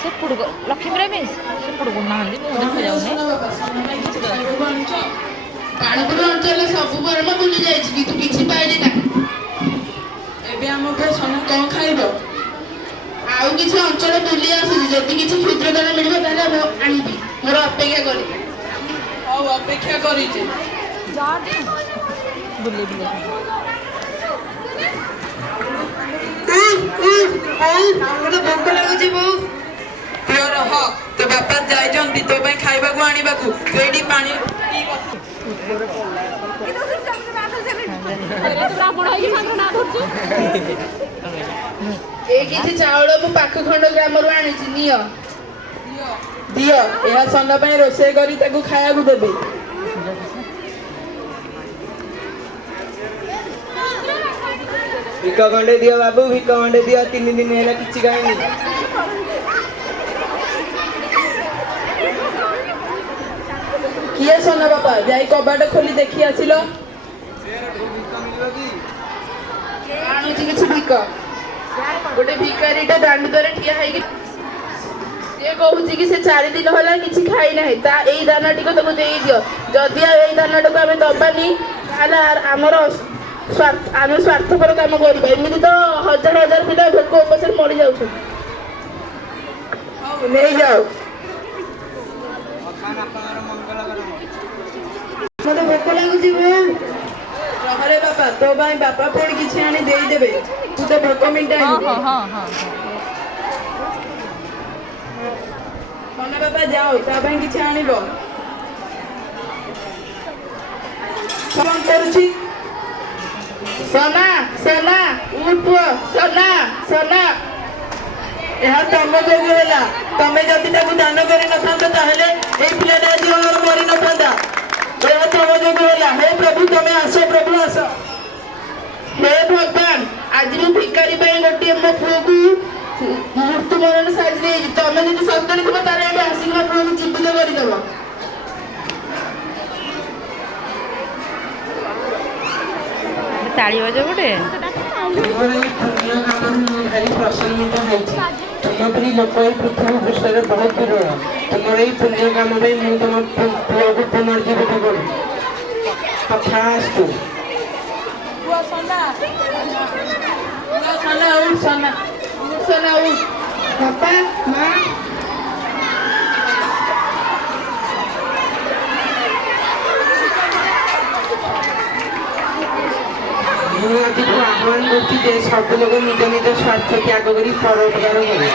ସେପଟକୁ ଲକ୍ଷ୍ମୀପୁରା ମିସ୍ ସେପଟକୁ ନାହାନ୍ତି ମୁଁ ଦେଖାଯାଉନି। ପାଣିପୁର ଅଞ୍ଚଳ ସବୁ ବର୍ମ ବୁଲି ଯାଇଛି କିନ୍ତୁ କିଛି ପାଇଲି ନାହିଁ। ଏବେ ଆମକୁ ସୋନା କଣ ଖାଇବ? ଆଉ କିଛି ଅଞ୍ଚଳ ବୁଲି ଆସୁଛି, ଯଦି କିଛି କ୍ଷୁଦ୍ର ଦାନ ମିଳିବ ତାହେଲେ ମୁଁ ଆଣିବି। ମୋର ଅପେକ୍ଷା କରିବି। ହଉ ଅପେକ୍ଷା କରିଛି। ବୁଲି ବୁଲି ମତେ ଭୋକ ଲାଗୁଛି ବୋଉ। ତୋର ରହ, ତୋ ବାପା ଯାଇଛନ୍ତି ତୋ ପାଇଁ ଖାଇବାକୁ ଆଣିବାକୁ। ତୁ ଏଇଠି ପାଣି ଏଇ କିଛି ଚାଉଳ ମୁଁ ପାଖ ଖଣ୍ଡ ଗ୍ରାମରୁ ଆଣିଛି, ନିଅ। ଦିଅ, ଏହା ସୋନା ପାଇଁ ରୋଷେଇ କରି ତାକୁ ଖାଇବାକୁ ଦେବି। ଭିକ ଖଣ୍ଡେ ଦିଅ ବାବୁ, ଭିକ ଖଣ୍ଡେ ଦିଅ, 3 ଦିନ ହେଲା କିଛି ଖାଇନି। କିଏ ସୋନା ବାପା? ଯାଇ କବାଟ ଖୋଲି ଦେଖି ଆସିଲ। ଆଣୁଛି କିଛି ଭିକ। ଗୋଟେ ଭିକାରୀଟେ ଦାଣ୍ଡରେ ଠିଆ ହେଇକି ସେ କହୁଛି କି ସେ 4 ଦିନ ହେଲା କିଛି ଖାଇନାହିଁ, ତା ଏଇ ଦାନାଟିକୁ ତାକୁ ଦେଇଦିଅ। ଯଦି ଆଉ ଏଇ ଦାନାଟାକୁ ଆମେ ଦବାନି ତାହେଲେ ଆମେ ସ୍ୱାର୍ଥପର କାମ କରିବା। ଏମିତି ତ ହଜାର ହଜାର ପିଲା ଭୋକ ଉପାସରେ ମରି ଯାଉଛନ୍ତି। ହଉ ନେଇଯାଅ। ମତେ ଭୋକ ଲାଗୁଛି ବୋଉ। ରହରେ ବାପା, ତୋ ପାଇଁ ବାପା ପୁଣି କିଛି ଆଣି ଦେଇଦେବେ। ତୁ ତ ଭୋକ ମିଟାଇବୁ। ସୋନା ବାପା ଯାଅ, ତା ପାଇଁ କିଛି ଆଣିବ। କଣ କରୁଛି? ସୋନା ସୋନା ଉଠ ପୁଅ, ସୋନା ସୋନା। ଏହା ତମ ଯୋଗୁଁ ହେଲା। ତମେ ଯଦି ତାକୁ ଦାନ କରିନଥାନ୍ତ ତାହେଲେ ଏଇ ପିଲାଟା ଆଜି ଆମର ମରିନଥାନ୍ତା। ଏହା ତମ ଯୋଗୁଁ ହେଲା। ହେ ପ୍ରଭୁ, ତମେ ଆସ, ପ୍ରଭୁ ଆସ। ହେ ଭଗବାନ, ଆଜି ମୁଁ ଭିକାରୀ ପାଇଁ ଗୋଟିଏ ମୋ ପୁଅକୁ ମୃତ୍ୟୁ ମରଣ ସାଜି ଦେଇଛି। ତମେ ଯଦି ସତରେ ଥିବ ତାହେଲେ ଏବେ ଆସିକି ମୋ ପୁଅକୁ ଜୀବିତ କରିଦବ। ତାଳି ବଜ ଗୋଟେ ତୁମର ଏଇ ପୁଣ୍ୟ କାମରୁ ମୁଁ ଭାରି ପ୍ରସନ୍ନିତ ହେଉଛି। ତୁମ ପରି ଲୋକ ଏଇ ପୃଥିବୀ ପୃଷ୍ଠରେ ବହୁତ ବିରଳ। ତୁମର ଏଇ ପୁଣ୍ୟ କାମ ପାଇଁ ମୁଁ ତମ ପୁଅକୁ ପୁନର୍ଜୀବିତ କରୁଛି। ତଥାସ୍ତୁ। ପୁଅ ସୋନା, ସୋନା ଉଠ, ସୋନା ଉଠ, ସୋନା ଉଠ। ବାପା ମା ମୁଁ ଆଜିକୁ ଆହ୍ୱାନ କରୁଛି ଯେ ସବୁ ଲୋକ ନିଜ ନିଜ ସ୍ୱାର୍ଥ ତ୍ୟାଗ କରି ପରୋପକାର କରିବେ।